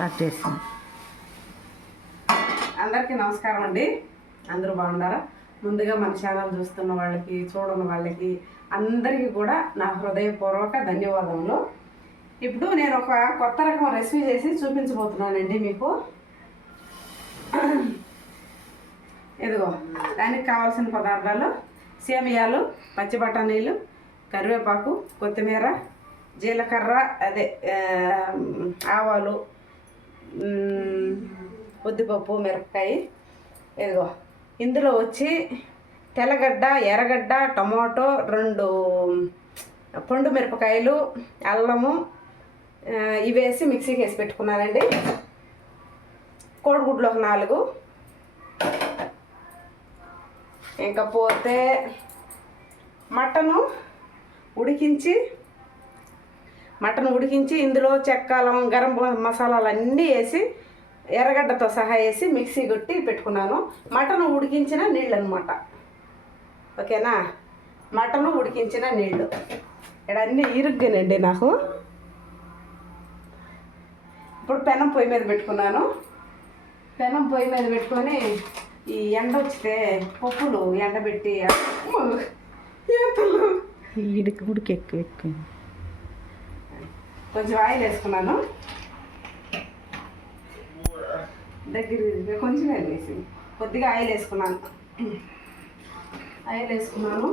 Start చేస్తాం. అందరికీ నమస్కారం అండి. అందరూ బాగున్నారా? ముందుగా మన ఛానల్ చూస్తున్న వాళ్ళకి చూడని వాళ్ళకి అందరికీ కూడా నా హృదయపూర్వక ధన్యవాదములు. ఇప్పుడు నేను ఒక కొత్త రకం రెసిపీ చేసి చూపించబోతున్నానండి మీకు. ఇదిగో దానికి కావాల్సిన పదార్థాలు సేమియాలు పచ్చి బఠానీలు కరివేపాకు కొత్తిమీర జీలకర్ర అదే ఆవాలు ఉద్దిపప్పు మిరపకాయ. ఇదిగో ఇందులో వచ్చి తెల్లగడ్డ ఎర్రగడ్డ టమాటో రెండు పండు మిరపకాయలు అల్లము ఇవేసి ఇవి వేసి మిక్సీకి వేసి పెట్టుకున్నానండి. కోడిగుడ్లు ఒక నాలుగు. ఇంకా పోతే మటను ఉడికించి మటన్ ఉడికించి ఇందులో చెక్క గరం మసాలాలు అన్నీ వేసి ఎర్రగడ్డతో సహా వేసి మిక్సీ కొట్టి పెట్టుకున్నాను. మటన్ ఉడికించిన నీళ్ళు అనమాట ఓకేనా? మటన్ ఉడికించిన నీళ్ళు. ఇక్కడ ఇరుగ్గానండి నాకు. ఇప్పుడు పెనం పొయ్యి మీద పెట్టుకున్నాను. పెనం పొయ్యి మీద పెట్టుకొని ఈ ఎండ వచ్చితే పప్పులు ఎండబెట్టి అమ్మో, ఉడికి ఎక్కువ ఎక్కువ. కొంచెం ఆయిల్ వేసుకున్నాను. దగ్గర కొంచెం ఆయిల్ వేసి కొద్దిగా ఆయిల్ వేసుకున్నాను. ఆయిల్ వేసుకున్నాను.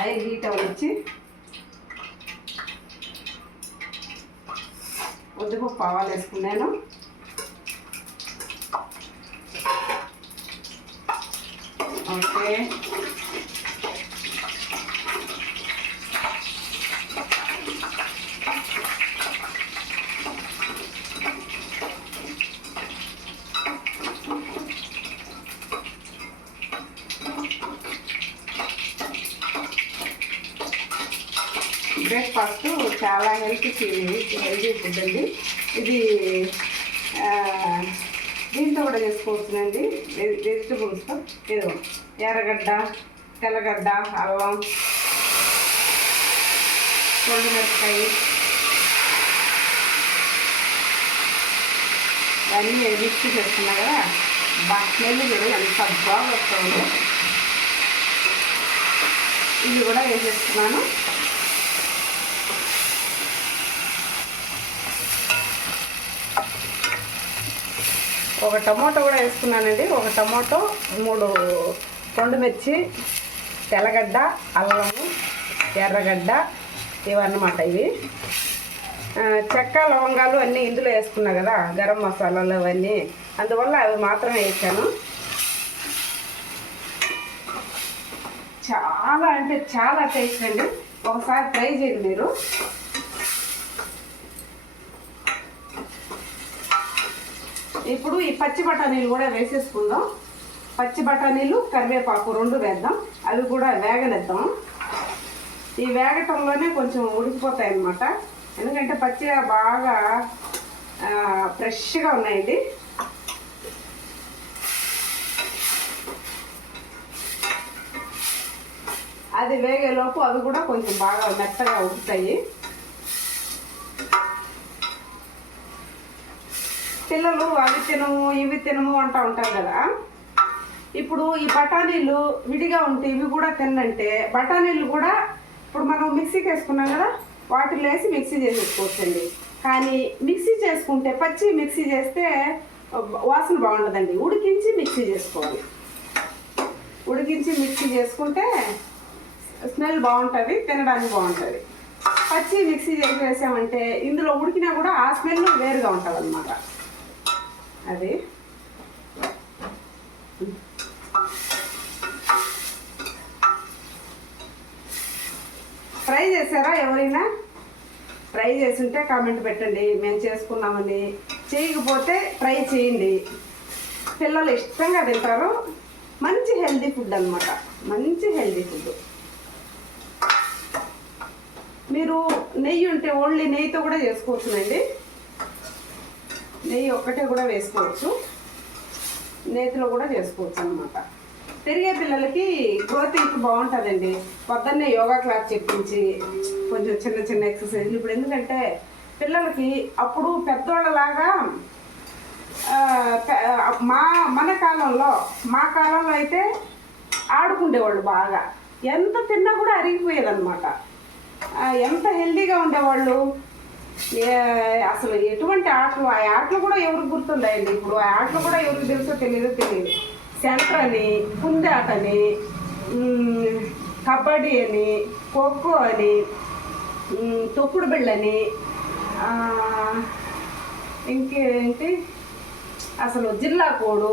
ఆయిల్ హీట్ అవ్వచ్చి ఉద్దిపప్పు ఆవాలు వేసుకున్నాను. ఓకే బ్రేక్ఫాస్ట్ చాలా హెల్త్ హెల్తీ ఫుడ్ అండి ఇది దీంతో కూడా చేసుకోవచ్చునండి వెజిటబుల్స్తో ఏదో ఎర్రగడ్డ తెల్లగడ్డ అల్లం కొండు మిరపకాయ ఇవన్నీ మిక్స్ చేసుకున్నా కదా బట్టలు కూడా ఎంత బాగా వస్తుంది ఇది కూడా వేసేస్తున్నాను ఒక టమాటో కూడా వేసుకున్నానండి. ఒక టమాటో మూడు కొండమిర్చి తెల్లగడ్డ అల్లము ఎర్రగడ్డ ఇవన్నమాట ఇవి. చెక్క లవంగాలు అన్నీ ఇందులో వేసుకున్నా కదా గరం మసాలాలు అవన్నీ. అందువల్ల అవి మాత్రమే వేసాను. చాలా అంటే చాలా టేస్ట్ అండి. ఒకసారి ట్రై చేయండి మీరు. ఇప్పుడు ఈ పచ్చి బఠానీలు కూడా వేసేసుకుందాం. పచ్చి బఠానీలు కరివేపాకు రెండు వేద్దాం. అవి కూడా వేగనిద్దాం. ఈ వేగటంలోనే కొంచెం ఉడికిపోతాయి అన్నమాట ఎందుకంటే పచ్చిగా బాగా ఫ్రెష్గా ఉన్నాయండి. అది వేగేలోపు అవి కూడా కొంచెం బాగా మెత్తగా ఉడుకుతాయి. పిల్లలు అవి తినము ఇవి తినము అంటూ ఉంటారు కదా. ఇప్పుడు ఈ బఠానీలు విడిగా ఉంటే ఇవి కూడా తిన్నంటే బఠానీలు కూడా ఇప్పుడు మనం మిక్సీకి వేసుకున్నాం కదా వాటిలో వేసి మిక్సీ చేసేసుకోవచ్చండి. కానీ మిక్సీ చేసుకుంటే పచ్చి మిక్సీ చేస్తే వాసన బాగుండదండి. ఉడికించి మిక్సీ చేసుకోవాలి. ఉడికించి మిక్సీ చేసుకుంటే స్మెల్ బాగుంటుంది తినడానికి బాగుంటుంది. పచ్చి మిక్సీ చేసి వేసామంటే ఇందులో ఉడికినా కూడా ఆ స్మెల్ వేరుగా ఉంటుంది అన్నమాట అది. ట్రై చేశారా ఎవరైనా? ట్రై చేస్తుంటే కామెంట్ పెట్టండి మేము చేసుకున్నామని చేయకపోతే ట్రై చేయండి. పిల్లలు ఇష్టంగా తింటారు. మంచి హెల్తీ ఫుడ్ అనమాట మంచి హెల్దీ ఫుడ్. మీరు నెయ్యి ఉంటే ఓన్లీ నెయ్యితో కూడా చేసుకోవచ్చునండి. నెయ్యి ఒక్కటే కూడా వేసుకోవచ్చు. నేతిలో కూడా చేసుకోవచ్చు అనమాట పెరిగే పిల్లలకి గ్రోతింగ్ బాగుంటుందండి. పొద్దున్నే యోగా క్లాస్ చెప్పించి కొంచెం చిన్న చిన్న ఎక్సర్సైజ్లు ఇప్పుడు ఎందుకంటే పిల్లలకి అప్పుడు పెద్దోళ్ళలాగా మా మన కాలంలో మా కాలంలో అయితే ఆడుకుండేవాళ్ళు బాగా. ఎంత తిన్నా కూడా అరిగిపోయేదన్నమాట. ఎంత హెల్దీగా ఉండేవాళ్ళు? ఏ- అసలు ఎటువంటి ఆటలు ఆ ఆటలు కూడా ఎవరికి గుర్తుండయండి? ఇప్పుడు ఆ ఆటలు కూడా ఎవరికి తెలుసో తెలియదో తెలియదు. సెంటర్ అని ఆట అని కబడ్డీ అని ఖోఖో అని తొక్కుడు బిళ్ళని ఇంకేంటి? అసలు జిల్లా కోడు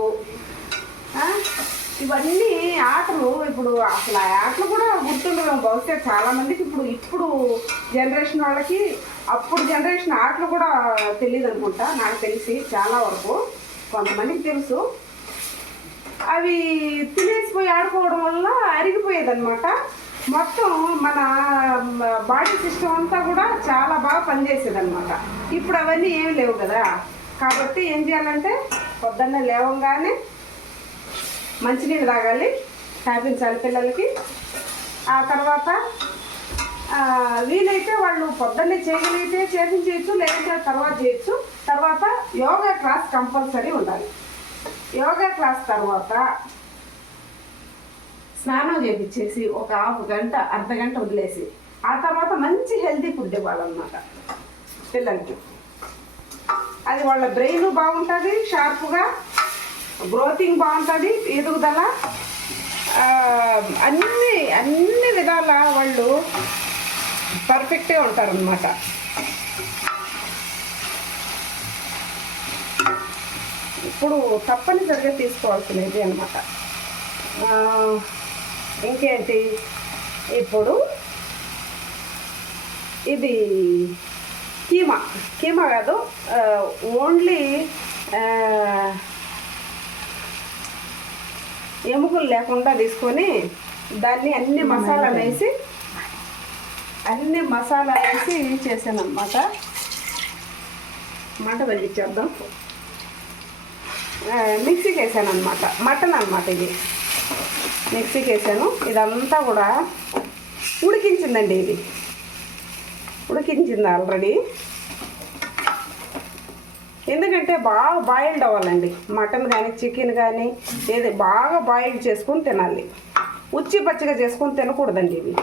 ఇవన్నీ ఆటలు ఇప్పుడు అసలు ఆ ఆటలు కూడా గుర్తుండడం బహుశా చాలామందికి ఇప్పుడు ఇప్పుడు జనరేషన్ వాళ్ళకి అప్పుడు జనరేషన్ ఆటలు కూడా తెలియదు అనుకుంటా నాకు తెలిసి చాలా వరకు కొంతమందికి తెలుసు. అవి తినేసిపోయి ఆడుకోవడం వల్ల అరిగిపోయేదన్నమాట. మొత్తం మన బాడీ సిస్టమ్ అంతా కూడా చాలా బాగా పనిచేసేదన్నమాట. ఇప్పుడు అవన్నీ ఏమి లేవు కదా. కాబట్టి ఏం చేయాలంటే పొద్దున్నే లేవంగానే మంచినీళ్ళు తాగాలి తాపించాలి పిల్లలకి. ఆ తర్వాత వీలైతే వాళ్ళు పొద్దున్నే చేయగలిగితే చేయించవచ్చు లేదంటే తర్వాత చేయొచ్చు. తర్వాత యోగా క్లాస్ కంపల్సరీ ఉండాలి. యోగా క్లాస్ తర్వాత స్నానం చేపించేసి ఒక హాఫ్ గంట అర్ధ గంట వదిలేసి ఆ తర్వాత మంచి హెల్తీ ఫుడ్ ఇవ్వాలన్నమాట పిల్లలకి. అది వాళ్ళ బ్రెయిన్ బాగుంటుంది షార్ప్గా గ్రోతింగ్ బాగుంటుంది ఎదుగుదల అన్ని అన్ని విధాల వాళ్ళు పర్ఫెక్టే ఉంటారనమాట ఇప్పుడు తప్పనిసరిగా తీసుకోవాల్సినది అనమాట ఇంకేంటి? ఇప్పుడు ఇది కీమా. కీమా కాదు ఓన్లీ ఎముకలు లేకుండా తీసుకొని దాన్ని అన్ని మసాలాలు వేసి అన్ని మసాలా వేసి చేశాను అనమాట మంట తగ్గించేద్దాం. మిక్సీకి వేసాను అనమాట మటన్ అనమాట ఇది. మిక్సీకి వేసాను ఇదంతా కూడా ఉడికించిందండి ఇది. ఉడికించింది ఆల్రెడీ. ఎందుకంటే బాగా బాయిల్డ్ అవ్వాలండి. మటన్ కానీ చికెన్ కానీ ఏది బాగా బాయిల్డ్ చేసుకొని తినాలి. ఉచ్చి పచ్చిగా చేసుకొని తినకూడదండి ఇవి.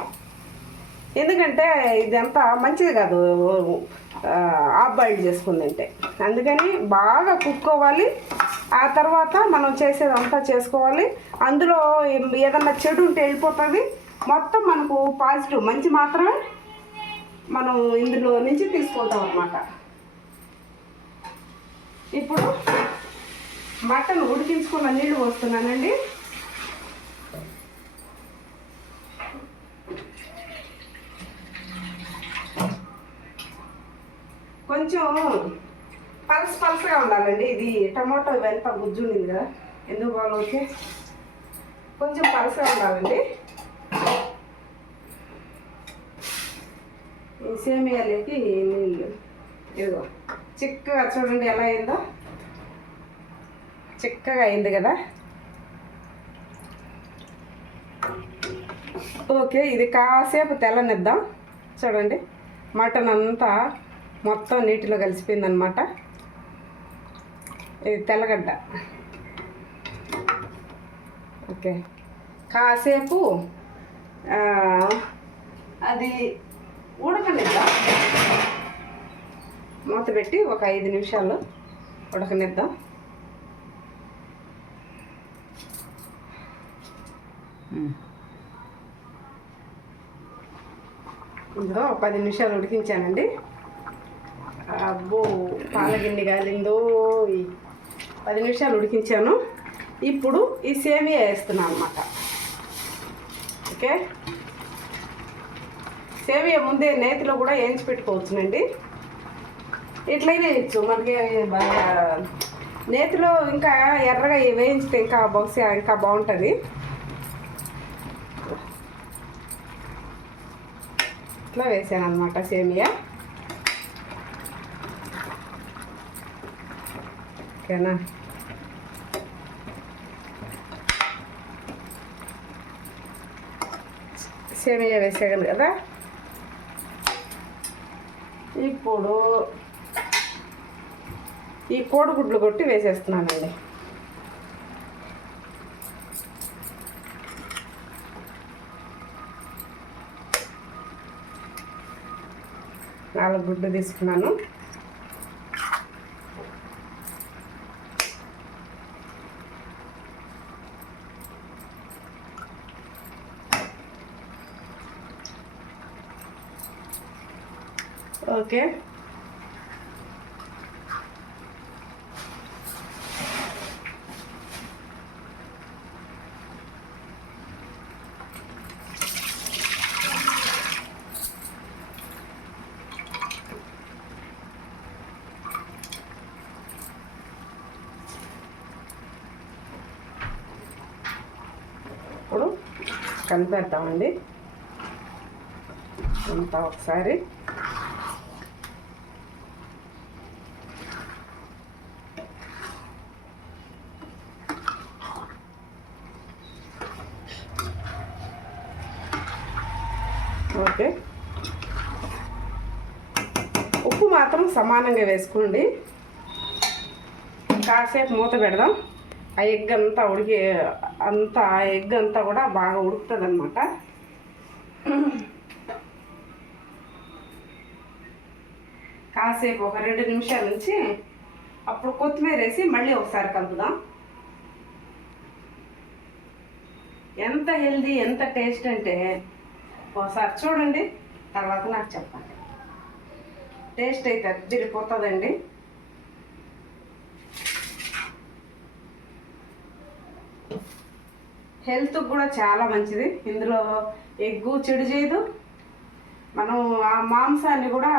ఎందుకంటే ఇదంతా మంచిది కాదు. ఆఫ్ బాయిల్డ్ చేసుకుందంటే అందుకని బాగా కుక్ అవ్వాలి. ఆ తర్వాత మనం చేసేదంతా చేసుకోవాలి. అందులో ఏదన్నా చెడు ఉంటే వెళ్ళిపోతుంది. మొత్తం మనకు పాజిటివ్ మంచి మాత్రమే మనం ఇందులో నుంచి తీసుకుంటాం అన్నమాట. ఇప్పుడు మటన్ ఉడికించుకున్న నీళ్ళు పోస్తున్నానండి. కొంచెం పల్స్ పలసగా ఉండాలండి. ఇది టమాటో ఇవంతా గుజ్జు ఉండింది కదా. ఎందుకు బాగోతే కొంచెం పలసగా ఉండాలండి. ఈ సేమియాలకి నీళ్ళు. ఇదిగో చిక్కగా చూడండి ఎలా అయిందో. చిక్కగా అయింది కదా. ఓకే ఇది కాసేపు తెల్లనిద్దాం. చూడండి మటన్ అంతా మొత్తం నీటిలో కలిసిపోయిందనమాట ఇది తెల్లగడ్డ. ఓకే. కాసేపు అది ఉడకనిద్దాం. మూత పెట్టి ఒక ఐదు నిమిషాలు ఉడకనిద్దాం. ఇందులో పది నిమిషాలు ఉడికించానండి. అబ్బో పాలగిన్ని కాలిందో పది నిమిషాలు ఉడికించాను. ఇప్పుడు ఈ సేమియా వేస్తున్నాను అనమాట ఓకే? సేమియా ముందే నేతిలో కూడా వేయించి పెట్టుకోవచ్చునండి. ఇట్లయినా ఇచ్చు. మనకి బాగా నేతిలో ఇంకా ఎర్రగా వేయించితే ఇంకా బహుశా ఇంకా బాగుంటుంది. ఇట్లా వేసాను అనమాట సేమియా. ఓకేనా? సేమియా వేసేయగలను కదా? ఇప్పుడు ఈ కోడిగుడ్లు కొట్టి వేసేస్తున్నానండి. నాలుగు గుడ్లు తీసుకున్నాను. ఓకే. ఇప్పుడు కలిపేద్దామండి. అంతా ఒకసారి ఓకే ఉప్పు మాత్రం సమానంగా వేసుకోండి. కాసేపు మూత పెడదాం. ఆ ఎగ్ అంతా ఉడికి అంతా ఆ ఎగ్ అంతా కూడా బాగా ఉడుకుతుంది అనమాట కాసేపు ఒక రెండు నిమిషాల నుంచి అప్పుడు కొత్తిమీర వేసి మళ్ళీ ఒకసారి కలుపుదాం. ఎంత హెల్దీ ఎంత టేస్ట్ అంటే ఒకసారి చూడండి తర్వాత నాకు చెప్పండి. టేస్ట్ అయితే అద్దరిపోతుందండి. హెల్త్ కూడా చాలా మంచిది. ఇందులో ఎగ్గు చెడు చేయదు. మనం ఆ మాంసాన్ని కూడా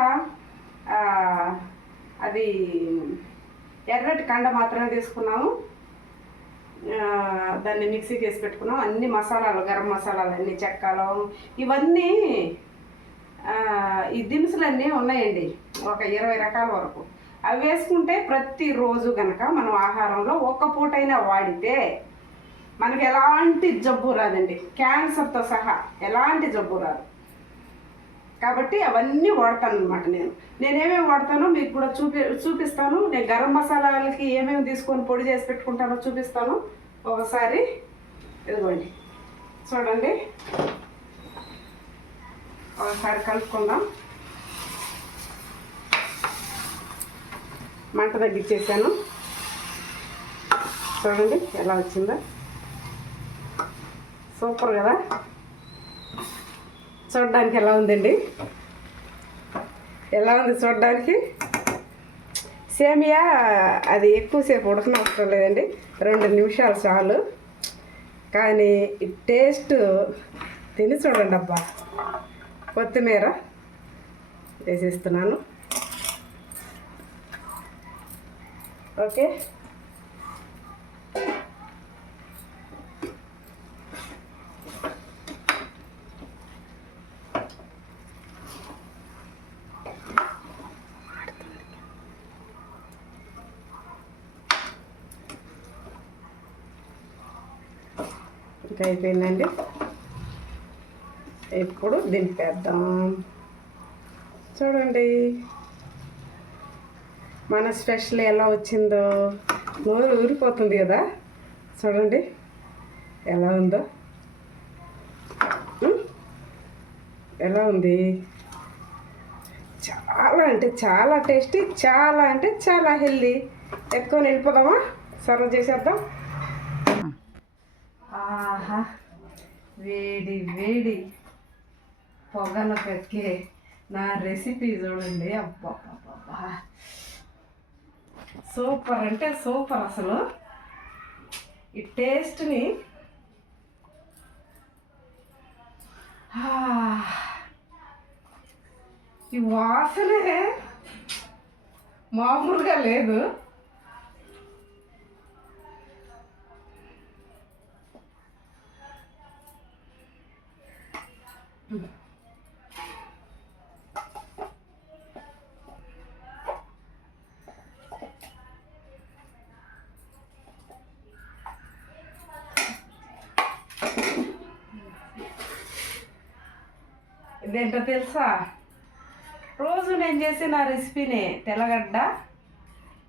అది ఎర్రటి కండ మాత్రమే తీసుకున్నాము. దాన్ని మిక్సీకి వేసి పెట్టుకున్నాం. అన్ని మసాలాలు గరం మసాలాలు అన్ని చెక్కలు ఇవన్నీ ఈ దినుసులన్నీ ఉన్నాయండి. ఒక ఇరవై రకాల వరకు. అవి వేసుకుంటే ప్రతిరోజు కనుక మనం ఆహారంలో ఒక్క పూటైనా వాడితే మనకి ఎలాంటి జబ్బు రాదండి. క్యాన్సర్తో సహా ఎలాంటి జబ్బు రాదు. కాబట్టి అవన్నీ వాడతాను అనమాట నేను. నేనేమేమి వాడతానో మీకు కూడా చూపి చూపిస్తాను. నేను గరం మసాలాలకి ఏమేమి తీసుకొని పొడి చేసి పెట్టుకుంటానో చూపిస్తాను. ఒకసారి ఇదిగోండి. చూడండి. ఒకసారి కలుపుకుందాం. మంట తగ్గించేసాను చూడండి ఎలా వచ్చిందో. సూపర్ కదా? చూడడానికి ఎలా ఉందండి? ఎలా ఉంది చూడడానికి? సేమియా అది ఎక్కువసేపు ఉడకనవసరం లేదండి. రెండు నిమిషాలు చాలు. కానీ ఈ టేస్ట్ తిని చూడండి అబ్బా కొత్తిమీర వేసేస్తున్నాను. ఓకే. ఇంకా అయిపోయిందండి. ఇప్పుడు దింపేద్దాం. చూడండి. మన స్పెషల్ ఎలా వచ్చిందో. నోరు ఊరిపోతుంది కదా. చూడండి. ఎలా ఉందో. ఎలా ఉంది? చాలా అంటే చాలా టేస్టీ చాలా అంటే చాలా హెల్దీ. ఎక్కువ నిలిపోదామా? సర్వ్ చేసేద్దాం. ఆహా. వేడి వేడి. పొగల పెక్కే నా రెసిపీ చూడండి. అబ్బా సూపర్ అంటే సూపర్ అసలు. ఈ టేస్ట్ని ఈ వాసనే మామూలుగా లేదు. ఇదేంటో తెలుసా? రోజు నేను చేసిన రెసిపీనే తెల్లగడ్డ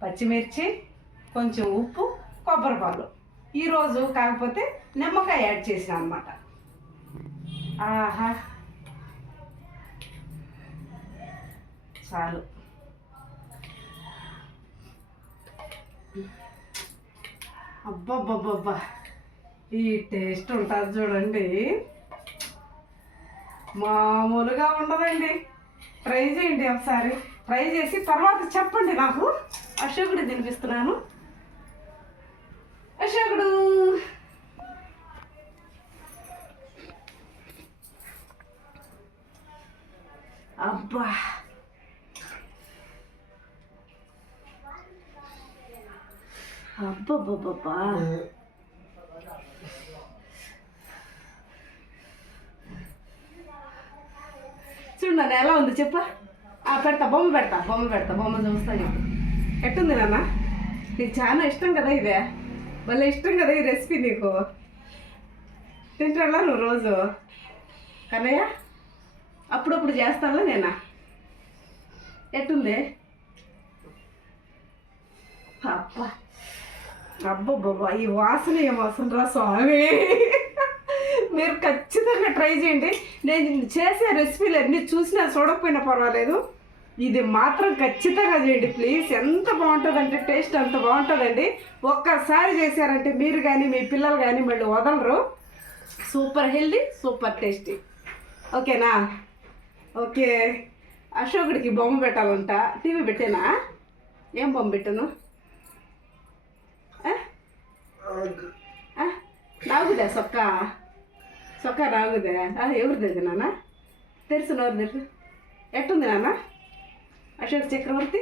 పచ్చిమిర్చి కొంచెం ఉప్పు కొబ్బరి పాలు. ఈరోజు కాకపోతే నిమ్మకాయ యాడ్ చేసిన అనమాట ఆహా. చాలు. అబ్బబ్బబ్బబ్బా. ఈ టేస్ట్ ఉంటుంది చూడండి. మామూలుగా ఉండదండి. ట్రై చేయండి ఒకసారి. ట్రై చేసి తర్వాత చెప్పండి నాకు. అశోకుడు తినిపిస్తున్నాను. అశోకుడు! అబ్బా! అబ్బబ్బబ్బబ్బా! చూడండి ఎలా ఉంది చెప్ప. ఆ పెడతా బొమ్మ పెడతా బొమ్మ పెడతా బొమ్మ చూస్తా చెప్పు ఎట్టుంది నాన్న? నీకు చాలా ఇష్టం కదా ఇదే. భలే ఇష్టం కదా ఈ రెసిపీ నీకు. తింటాడా నువ్వు రోజు? కన్నయ్య అప్పుడప్పుడు చేస్తానులే నేనా? ఎట్టుంది? అబ్బా. అబ్బబ్బబ్బా ఈ వాసన ఏం వాసన రా స్వామి? మీరు ఖచ్చితంగా ట్రై చేయండి. నేను చేసే రెసిపీలు అన్నీ చూసినా చూడకపోయినా పర్వాలేదు. ఇది మాత్రం ఖచ్చితంగా చేయండి. ప్లీజ్ ఎంత బాగుంటుందంటే టేస్ట్ అంత బాగుంటుందండి. ఒక్కసారి చేశారంటే మీరు కానీ మీ పిల్లలు కానీ మళ్ళీ వదలరు. Super healthy super tasty. ఓకేనా? ఓకే. అశోకుడికి బొమ్మ పెట్టాలంట. టీవీ పెట్టేనా? ఏం బొమ్మ పెట్టను? నాగుదా సొక్క? సొక్క నాగుదా ఎవరిది నాన్న తెలుసు నోరు తెలుసు ఎట్టుంది నాన్న అశోక్ చక్రవర్తి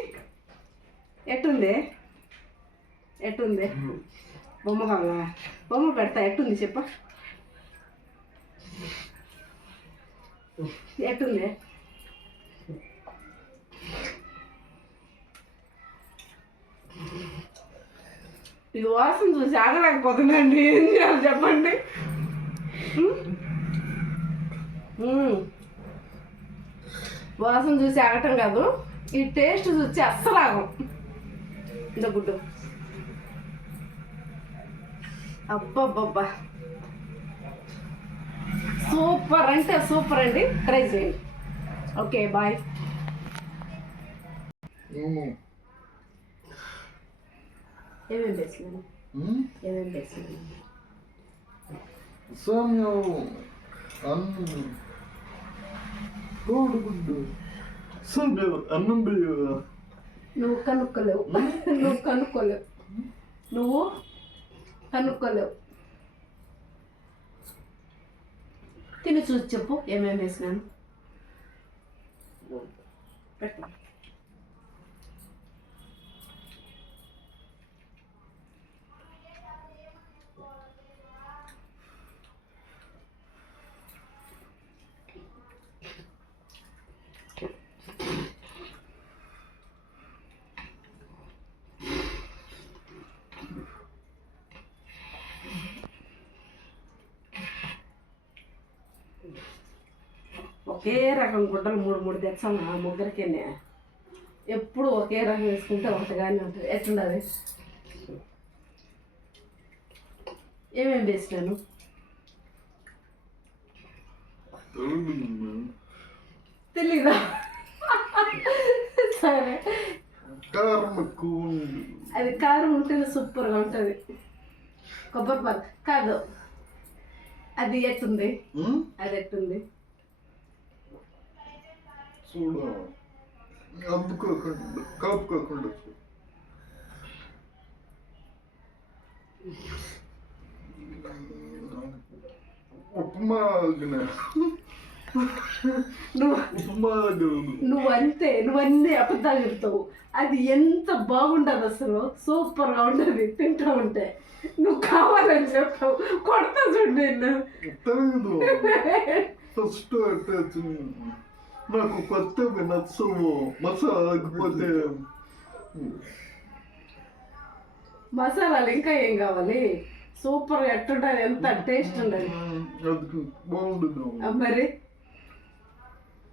ఎట్టుంది ఎట్టుంది బొమ్మ కావాలా బొమ్మ పెడతా ఎట్టుంది చెప్ప ఎట్టుంది ఈ వాసన చూసి ఆగలేకపోతున్నాండి ఏం చేయాలి చెప్పండి. వాసన చూసి ఆగటం కాదు. ఈ టేస్ట్ చూసి అస్సలు ఆగం. ఇంత గుడ్డు. అబ్బబ్బబ్బా. సూపర్ అంటే సూపర్ అండి. ట్రై చేయండి. Okay bye. ఏమేమి వేసినాను ఏమేమి వేసినాను అన్నం కోడిగుడ్డు సమయం అన్నం నువ్వు కనుక్కోలేవు. నువ్వు కనుక్కోలేవు. నువ్వు కనుక్కోలేవు. తిని చూసి చెప్పు ఏమేమి వేసినాను. పెట్టు. ఒకే రకం గుడ్డలు మూడు మూడు తెచ్చాము ఆ ముగ్గురికేనే. ఎప్పుడు ఒకే రకం వేసుకుంటే ఒకటిగానే ఉంటుంది. ఎట్లుండదు? ఏమేమి వేసినాను? తెలీదా? సరే. అది కారం ఉంటేనే సూపర్గా ఉంటుంది. కొబ్బరి పాలు. కాదు. అది ఎట్టుంది? అది ఎట్టుంది? చూడ అందుకోకుండా కలుపుకోకుండా చూడు. ఉప్మా ఉప్మా. నువ్వు అంతే నువ్వన్నీ అబద్ధాలు చెప్తావు. అది ఎంత బాగుండదు అసలు. సూపర్గా ఉండదు తింటా ఉంటే. నువ్వు కావాలని చెప్తావు కొడతా చూడు తెలియదు ఫస్ట్. నాకు కొత్తవి నచ్చవు మసాలా ఆగిపోతే మసాలాలు ఇంకా ఏం కావాలి సూపర్ ఎట్టుంటుంది ఎంత టేస్ట్ ఉండదు ఆ మరి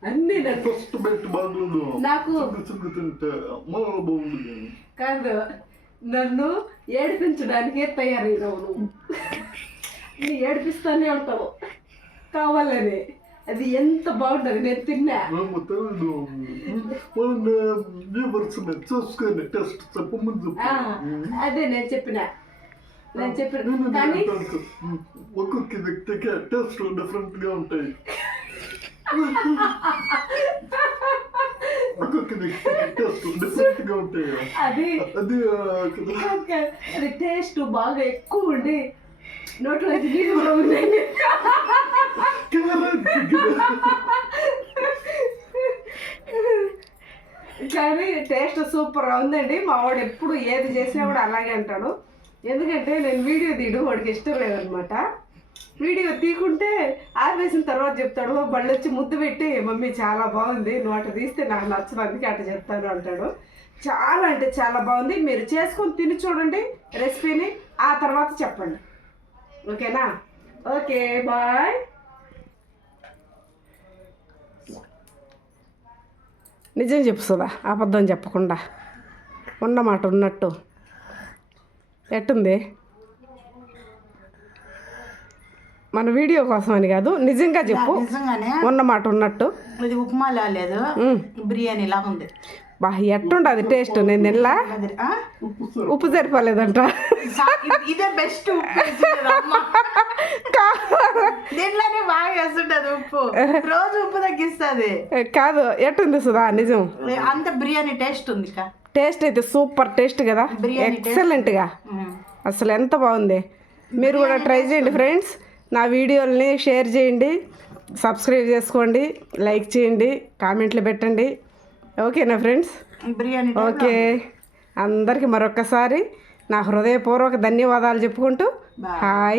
అన్ని ఫస్ట్ బెట్ బాగోదు నాకు చుంగు తింటే చాలా బాగుంది కాదు నన్ను ఏడిపించడానికే తయారైనావు నువ్వు నీ ఏడిపిస్తానే ఉంటావు కావాలని అది ఎంత బాగుంటుంది నేను తిన్నా. చూసుకొని టెస్ట్ చెప్పమని అదే నేను చెప్పిన. నేను చెప్పిన. కానీ ఒక్కొక్క వ్యక్తికి టేస్ట్ డిఫరెంట్గా ఉంటాయి. అది టేస్ట్ బాగా ఎక్కువ ఉండి నోట్లో నీళ్ళు కూడా ఉన్నాయి కానీ టేస్ట్ సూపర్ ఉందండి. మా వాడు ఎప్పుడు ఏది చేసినా కూడా అలాగే అంటాడు. ఎందుకంటే నేను వీడియో తీయడం వాడికి ఇష్టం లేదనమాట వీడియో తీకుంటే ఆరివేసిన తర్వాత చెప్తాడు. బళ్ళు వచ్చి ముద్దు పెట్టి మమ్మీ చాలా బాగుంది. నువ్వు అట్లా తీస్తే నాకు నచ్చదు అందుకే అట్లా చెప్తాను అంటాడు. చాలా అంటే చాలా బాగుంది. మీరు చేసుకొని తిని చూడండి రెసిపీని. ఆ తర్వాత చెప్పండి. ఓకేనా ఓకే బాయ్ నిజం చెప్పు సుధా అబద్ధం చెప్పకుండా. ఉన్నమాట ఉన్నట్టు. ఎట్టుంది? మన వీడియో కోసం అని కాదు నిజంగా చెప్పు. నిజంగానే? ఉన్నమాట ఉన్నట్టు. ఇది ఉప్మా లేదు. బిర్యానీ లాగా ఉంది. బా ఎట్టుండదు టేస్ట్? నేను తినలా? ఉప్పు సరిపోలేదంట. ఇది- బెస్ట్ ఉప్పు వేసింది అమ్మ. దీంట్లోనే బాగా వేస్తుంటది ఉప్పు. రోజు ఉప్పు తగ్గిస్తుంది. కాదు ఎట్టుంది సుధా నిజం? అంత బిర్యానీ టేస్ట్ ఉంది టేస్ట్ అయితే సూపర్ టేస్ట్ కదా. ఎక్సలెంట్గా. అసలు ఎంత బాగుంది. మీరు కూడా ట్రై చేయండి ఫ్రెండ్స్ నా వీడియోల్ని షేర్ చేయండి. సబ్స్క్రైబ్ చేసుకోండి. లైక్ చేయండి. కామెంట్లు పెట్టండి. ఓకేనా ఫ్రెండ్స్ బిర్యానీ ఓకే అందరికీ మరొకసారి నా హృదయపూర్వక ధన్యవాదాలు చెప్పుకుంటూ. హాయ్